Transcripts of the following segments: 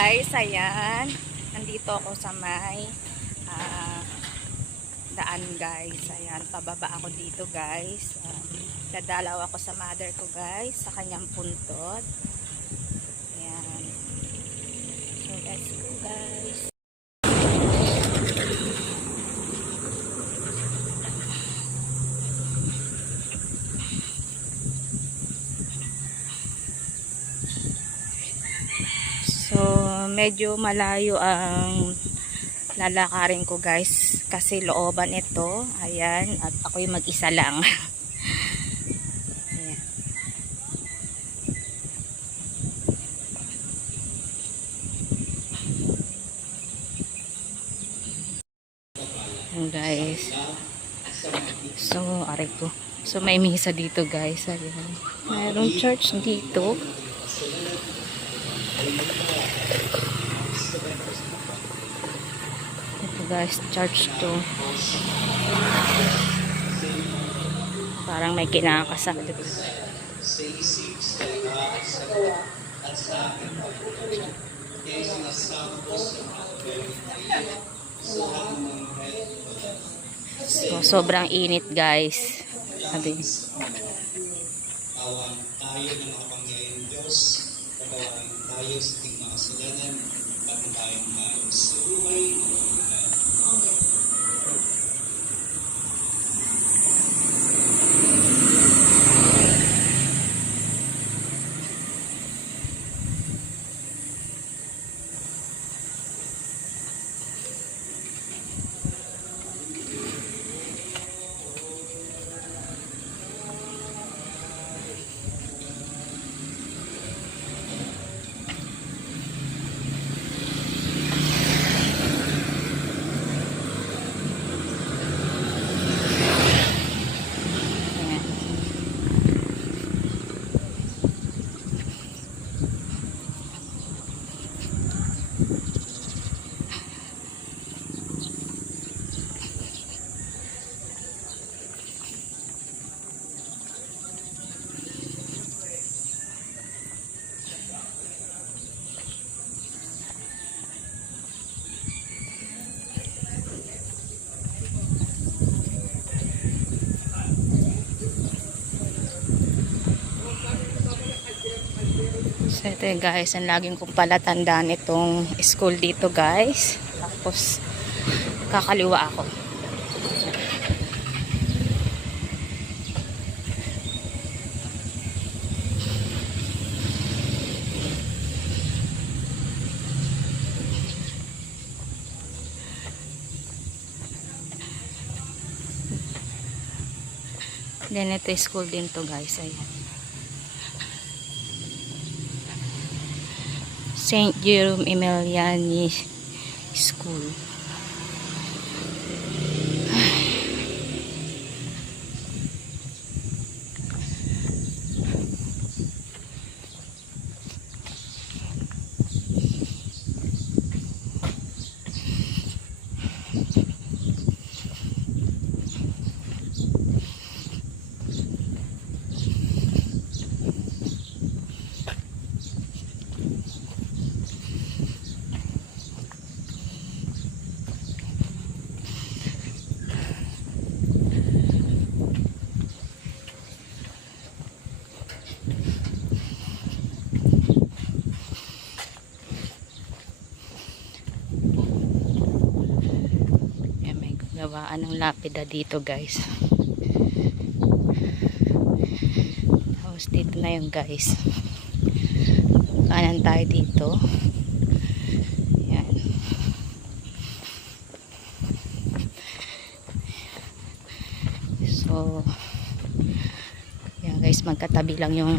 guys, ayan. Nandito ako sa may daan guys. Ayan, pababa ako dito guys. Dadalaw ako sa mother ko guys, sa kanyang puntod. Ayan. So let's go guys. So, medyo malayo ang lalakarin ko guys kasi looban ito. Ayan, at ako yung mag-isa lang. Ayan. Ayan guys. So, aray ko. So, may misa dito guys. Ayan. Mayroong church dito. Ito guys, church to. Parang may kinakasak dito. So, sobrang init guys. Sabi. Tayo ng makapangyayang Diyos, pagkawalan tayo sa ating mga kasalanan, pagkawalan tayo sa buhay. So ito guys, ang laging kong palatandaan itong school dito guys. Tapos kakaliwa ako. Then ito school din to guys. Ayan. St. Jerome Emiliani School. Gawaan ng lapida dito guys. Tapos dito na yung guys. Kanan tayo dito. Yan. So yan guys, magkatabi lang yung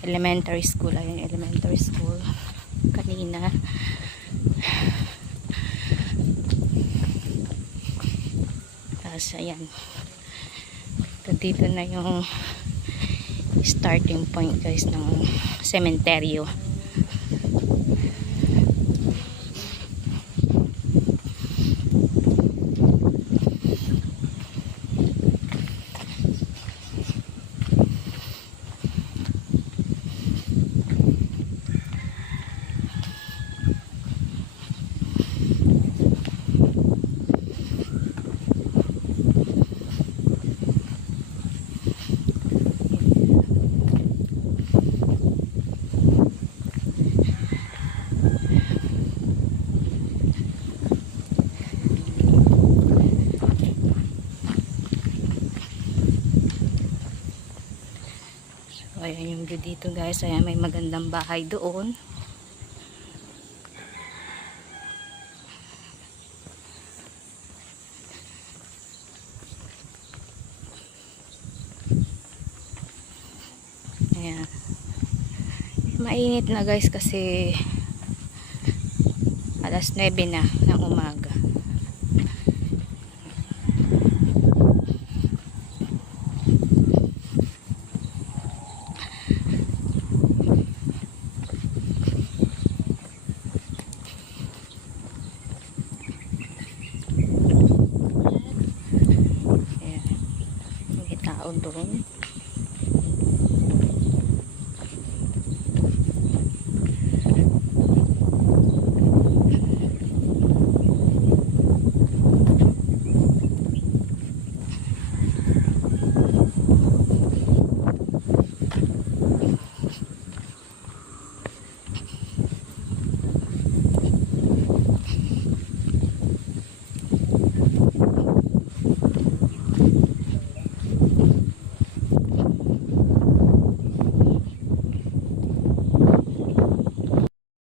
elementary school. Ayun yung elementary school kanina. Ayan, dito na yung starting point guys ng sementeryo. ayan yung view dito guys. Ayan, may magandang bahay doon. Ayan. Mainit na guys kasi alas 9 na ng umaga. Ayan. May tao doon.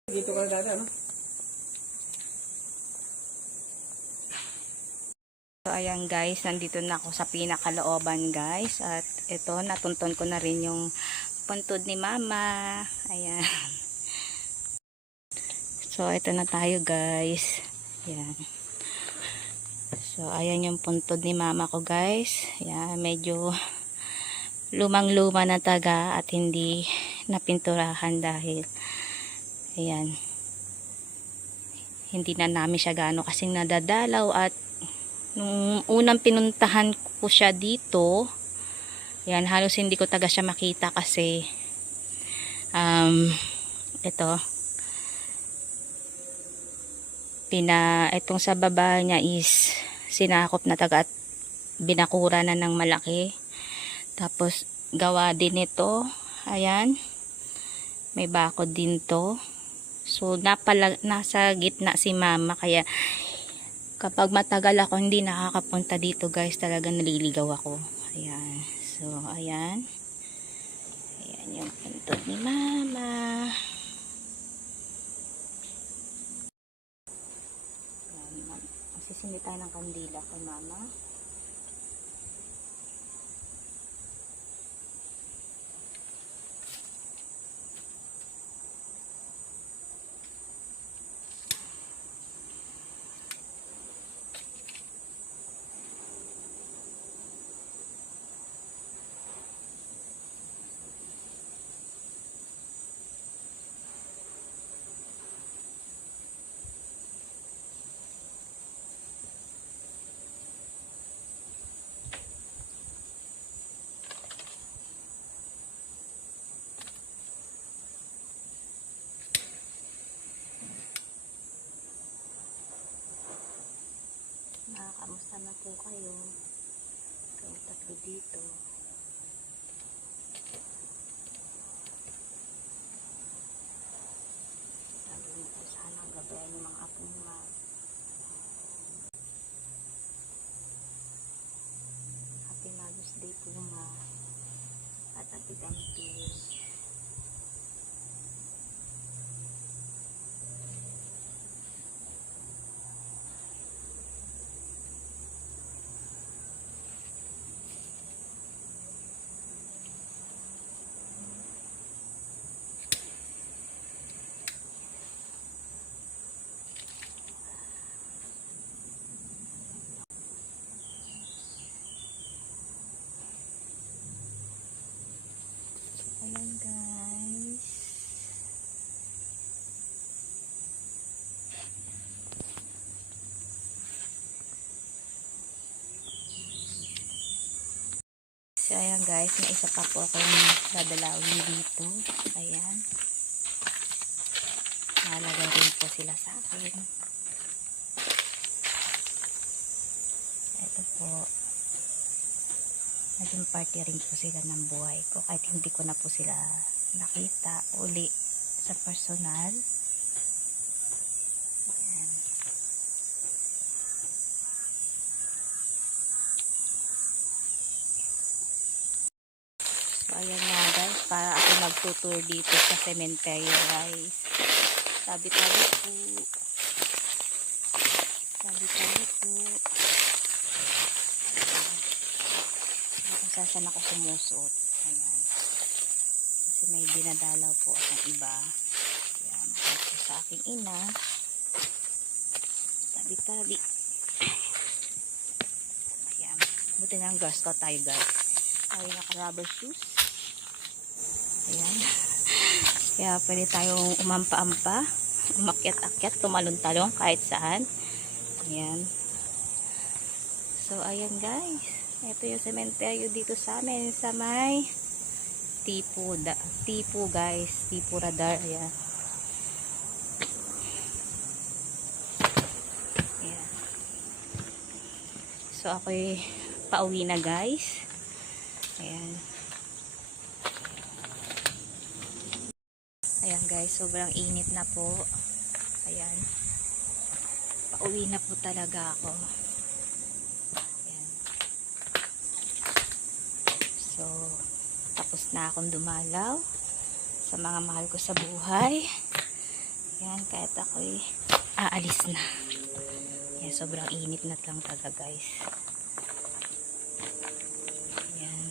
Dito ka na dati, ano? So ayan guys, nandito na ako sa pinakalooban guys. At ito, natunton ko na rin yung puntod ni mama. Ayan. So ito na tayo guys. Ayan. So ayan yung puntod ni mama ko guys. Ayan, medyo lumang-luma na taga at hindi napinturahan dahil ayan, hindi na namin siya gaano kasing nadadalaw. At nung unang pinuntahan ko siya dito, ayan, halos hindi ko taga siya makita kasi ito, itong sa baba niya is sinakop na taga at binakura na ng malaki. Tapos gawa din ito, ayan, may bakod din to. So nasa gitna si mama, kaya kapag matagal ako hindi nakakapunta dito guys, talaga naliligaw ako. Ayan. So ayan. Ayan yung puntod ni mama. Ayan. Magsisimit tayo ng kandila kay mama. Kamusta na po kayo? Kayong tatlo dito. Sabi mo po sana gabayan yung mga apo mo. Happy Mother's Day po ma. At happy damping. Ayan guys. So ayan guys, may isa pa po akong dadalawin dito. Ayan. Nalagay rin po sila sa akin. Ito po. Naging party rin po sila ng buhay ko. Kahit hindi ko na po sila nakita uli sa personal. Ayan. So, ayan nga guys, para ako magtutour dito sa cemetery guys. Tabi-tabi po. Tabi-tabi po. Kung saan ako sumusot. Ayan. Kasi may dinadalaw po akong iba. Ayan. Ito sa aking ina. Tabi-tabi. Ayan. Buti na ang Girl Scout tayo guys. Tayo naka-rubber shoes. Ayan. Kaya pwede tayong umampa-ampa, umakyat-akyat, tumalon-talong kahit saan. Ayan. So, ayan guys. Ito yung sementeryo dito sa amin sa may Tipu guys. Tipu Radar. Ayan. Ayan. So, ako'y pauwi na guys. Ayan. Ayan guys, sobrang init na po. Ayan. Pauwi na po talaga ako. Ayan. So, tapos na akong dumalaw sa mga mahal ko sa buhay. Ayan, kahit ako'y aalis na. Ayan, sobrang init na lang talaga guys. Ayan.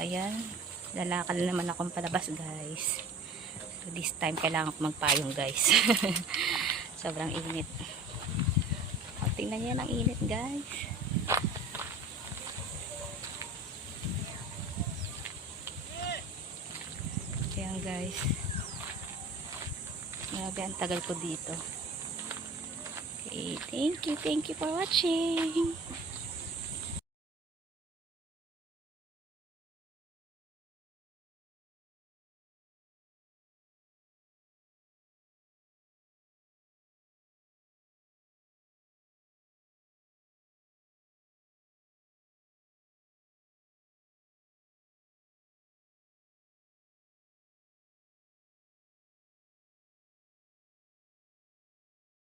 Ayan, lalakad na naman akong palabas guys. So this time kailangan ko magpayong guys. Sobrang init. O, tingnan niyo ang init guys. Ayan guys. Grabe ang tagal ko dito. Okay, thank you for watching.